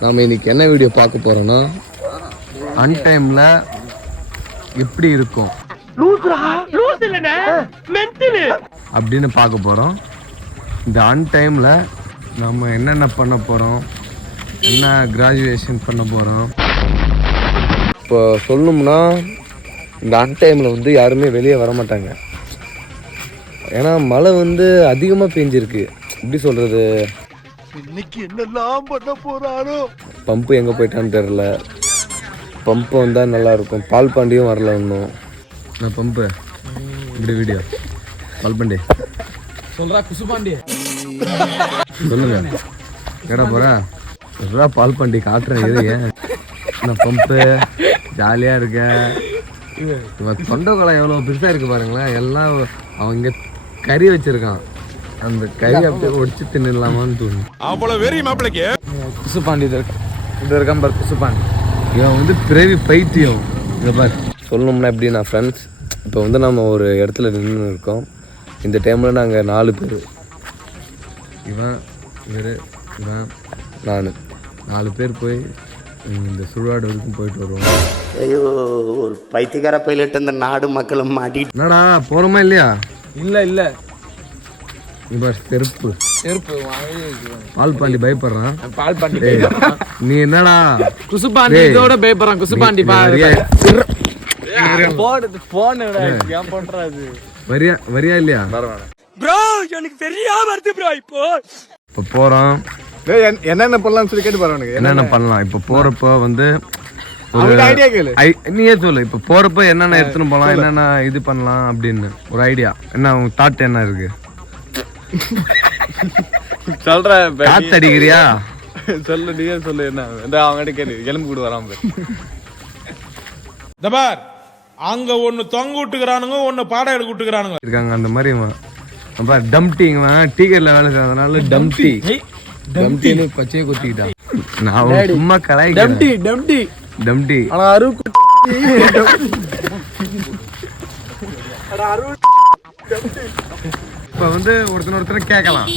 நாம் இன்னைக்கு என்ன வீடியோ பார்க்க போகிறோன்னா அன்டைமில் எப்படி இருக்கும் அப்படின்னு பார்க்க போகிறோம். இந்த அன்டைமில் நம்ம என்னென்ன பண்ண போகிறோம், என்ன கிராஜுவேஷன் பண்ண போகிறோம். இப்போ சொல்லணும்னா இந்த அன்டைமில் வந்து யாருமே வெளியே வர மாட்டாங்க. ஏன்னா மழை வந்து அதிகமாக பெஞ்சிருக்கு. எப்படி சொல்கிறது, இன்னைக்கு என்னெல்லாம் பண்ண போகிறாரோ. பம்பு எங்கே போயிட்டான்னு தெரில. பம்பு வந்தால் நல்லாயிருக்கும். பால் பாண்டியும் வரல இன்னும். நான் பம்பு இப்படி வீடியோ பால் பாண்டி சொல்கிறா குசுபாண்டி சொல்லுங்க கேட போகிறேன். சொல்கிறா பால் பாண்டி காட்டுறேன். இது ஏன் நான் பம்பு ஜாலியாக இருக்கேன். தொண்டைக்குழா எவ்வளோ பெருசாக இருக்குது பாருங்களேன். எல்லாம் அவங்க கறி வச்சுருக்கான். அந்த கறி அப்படியே ஒடிச்சு தின்னலாமான்னு தோணும். அவ்வளோ வெறி மாப்பிளைக்கு குசுபாண்டி இது இருக்கான் பார். குசுபாண்டி இவன் வந்து பிறவி பைத்தியம். இதை பார் சொல்லணும்னா எப்படின்னா ஃப்ரெண்ட்ஸ், இப்போ வந்து நம்ம ஒரு இடத்துல நின்று இருக்கோம். இந்த டைமில் நாங்கள் 4 பேர், இவன் இவன் நான் 4 பேர் போய் இந்த சுடுகாடு வரைக்கும் போயிட்டு வருவோம். ஐயோ, ஒரு பைத்தியக்கார பைலட் இந்த நாடு மக்களும் மாட்டிட்டு. என்னடா போகிறோமா இல்லையா? இல்லை இப்போ செருப்பு பால் பாண்டி பயப்படுறான். பால் பாண்டி நீ என்னடா குசுபாண்டி இதோட பயப்படுறான். குசுபாண்டி வரியா இல்லையா? ப்ரோ எனக்கு தெரியாம வருது ப்ரோ. இப்போ போறோம். என்னென்ன பண்ணலாம்னு சொல்லி கேட்டு பாருங்க. என்னென்ன பண்ணலாம் இப்போ போறப்போ வந்து ஐடியா கேளு. நீயே சொல்லு. இப்போ போறப்போ என்னென்ன எடுத்துன்னு போகலாம், என்னென்ன இது பண்ணலாம் அப்படின்னு ஒரு ஐடியா. என்ன உங்க தாட் என்ன இருக்கு? சொல்றேன். தாட் அடிக்கிறியா? சொல்லு, நீயே சொல்லு. என்ன அவங்க கேளு. எலும்பு கூட வராம தபார் அங்க ஒன்னு தொங்க விட்டுக்கிறானுங்க, ஒன்னு பாடம் எடுக்க விட்டுக்கிறானுங்க இருக்காங்க. அந்த மாதிரி டம்டிங் டீகர்ல வேலை செய்யறதுனால டம்டி டம்டின்னு பச்சையை குத்திக்கிட்டான். நான் சும்மா கலாய் டம்டி ஆனா இப்போ வந்து ஒருத்தனை கேட்கலாம்.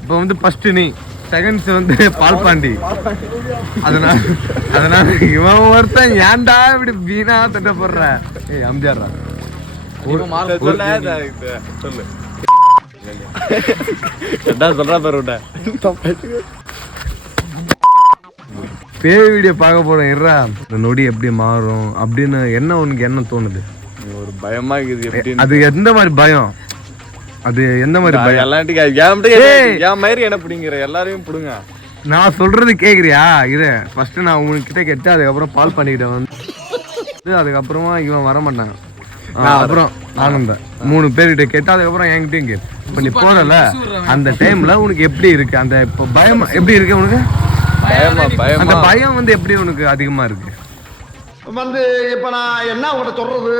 இப்போ வந்து ஃபர்ஸ்ட் நீ, செகண்ட்ஸ் வந்து பால் பாண்டி. அதனால இவன் ஒருத்தன் ஏன்டா இப்படி வீணா தட்ட போடுற? ஏய் அம்ஜாரா சொல்லு சொல்றா பேருட்ட பேய் வீடியோ பார்க்க போறோம். இருறா இந்த நொடி எப்படி மாறும் அப்படின்னு உனக்கு என்ன தோணுது? ஒரு பயமா இருக்குது. அது எந்த மாதிரி பயம்? அது எந்த மாதிரி பயம்? என் மாதிரி என்ன பிடிங்கிற எல்லாரையும் பிடுங்க. நான் சொல்றது கேக்குறியா? இது ஃபர்ஸ்ட் நான் உங்ககிட்ட கேட்டு அதுக்கப்புறம் பால் பண்ணிக்கிட்டேன் வந்து அதுக்கப்புறமா இவன் வர மாட்டான். அப்புறம் ஆனந்த 3 பேர்கிட்ட கேட்டு அதுக்கப்புறம் என்கிட்டயும் கேட்டு. இப்போ நீ போறல அந்த டைம்ல உனக்கு எப்படி இருக்கு? அந்த இப்போ பயம் எப்படி இருக்கு உனக்கு? அந்த பயம் வந்து எப்படி உனக்கு அதிகமா இருக்கு? வந்து இப்ப நான் என்ன உங்கள்கிட்ட சொல்றது,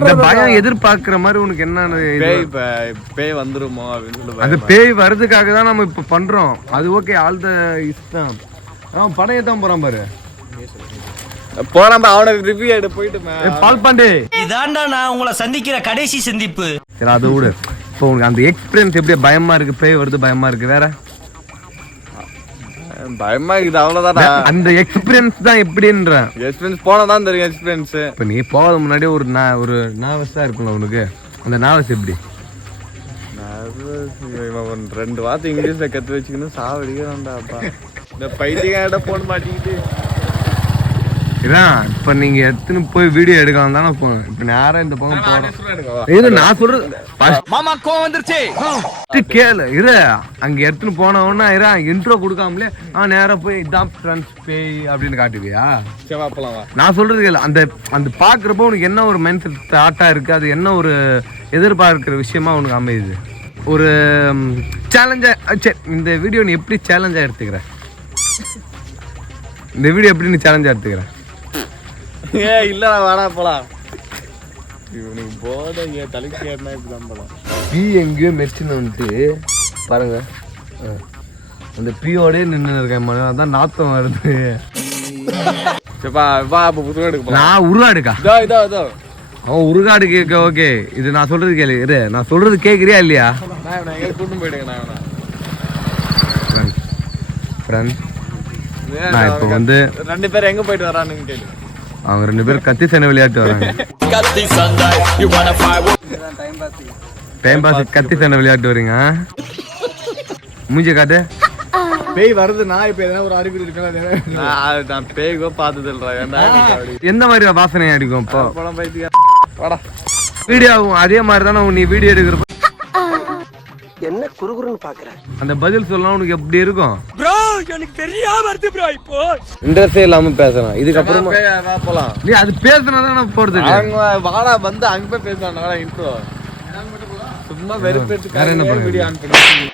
இந்த பயம் எதிர்பார்க்கிற மாதிரி உனக்கு என்ன? பேய் வந்துருமோ அப்படின்னு சொல்லி. அது பேய் வர்றதுக்காக தான் நம்ம இப்ப பண்றோம். அது ஓகே, ஆல் த இஷ்டம். அவன் படம் ஏத்தான் போறான் பாரு. போறான் அவனை ரிவ்யூ எடு போயிட்டு பால் பாண்டே. இதாண்டா நான் உங்களை சந்திக்கிற கடைசி சந்திப்பு. சரி அதை விடு. இப்போ உனக்கு அந்த எக்ஸ்பீரியன்ஸ் எப்படி? பயமா இருக்கு, பேய் வருது பயமா இருக்கு. வேற பயமா இருக்குது அவ்வளவுதான். அந்த எக்ஸ்பீரியன்ஸ் தான் எப்படின்ற எக்ஸ்பீரியன்ஸ் போனதான் தெரியும். எக்ஸ்பீரியன்ஸ் இப்போ நீ போகாத முன்னாடி ஒரு நர்வஸா இருக்கும்ல உனக்கு. அந்த நர்வஸ் எப்படி? 2 வார்த்தை இங்கிலீஷ்ல கத்து வச்சுக்கணும் சாவடிக்கிறான்டா அப்பா. இந்த பைத்தியக்கார போன் மாட்டிக்கிட்டு இதான். இப்ப நீங்க எடுத்துன்னு போய் வீடியோ எடுக்கலாம் தானே போகணும். இப்ப நேரம் இந்த பக்கம் போறோம். இது நான் சொல்றது மாமா கோவம் வந்துருச்சு கேளு. இரு அங்க எடுத்துன்னு போன உடனே இன்ட்ரோ கொடுக்காமலே நேரம் போய் இதான் ஃப்ரெண்ட்ஸ் பேய் அப்படின்னு காட்டுவியா? நான் சொல்றது கேளு. அந்த அந்த பாக்குறப்போ உனக்கு என்ன ஒரு மைண்ட் செட் தாட்டா இருக்கு? அது என்ன ஒரு எதிர்பார்க்கிற விஷயமா உனக்கு அமையுது? ஒரு சேலஞ்சா. சரி, இந்த வீடியோ நீ எப்படி சேலஞ்சா எடுத்துக்கிற? இந்த வீடியோ எப்படி நீ சேலஞ்சா எடுத்துக்கிற? இல்ல வேணா போலாம். இவனுக்கு போத தலைக்கு ஏறினா இப்படிதான் போலாம். பீ எங்கேயோ மெச்சுன்னு வந்துட்டு பாருங்க. அந்த பீயோடே நின்று இருக்கேன். அதான் நாத்தம் வருது. நான் உருவாடுக்கா? அவன் உருகாடு கேட்க. ஓகே, இது நான் சொல்றது கேளு. இரு நான் சொல்றது கேட்குறியா இல்லையா? கூட்டு போயிடுங்க. நான் இப்போ வந்து 2 பேர் எங்க போயிட்டு வரானுங்க கேளு. அவங்க 2 பேரும் கத்தி சண்டை விளையாட்டு வராங்க. டைம் பாஸ் கத்தி சண்டை விளையாட்டு வரீங்க. மூஞ்சி காட்டு. பேய் வருது. நான் இப்ப எதனா ஒரு அறிகுறி இருக்கா? நான் பேய்கோ பார்த்தது இல்லடா. ஏன்டா அப்படி எந்த மாதிரி வாசனை அடிக்கும் இப்போ? படம் பைத்தியா வாடா. வீடியோவும் அதே மாதிரி தானே நீ வீடியோ எடுக்கிற என்ன குறுகுறுன்னு பாக்குற? அந்த பதில் சொல்லலாம் உனக்கு எப்படி இருக்கும்? ப்ரோ எனக்கு தெரியாம வருது ப்ரோ. இப்போ இன்ட்ரெஸ்டே இல்லாம பேசலாம். இதுக்கப்புறமா வா போலாம். நீ அது பேசினா போறது. அவங்க வாடா வந்து அங்க போய் பேசுவாங்க. இன்ட்ரோ சும்மா வெறுப்பேத்துக்காக வீடியோ ஆன் பண்ணி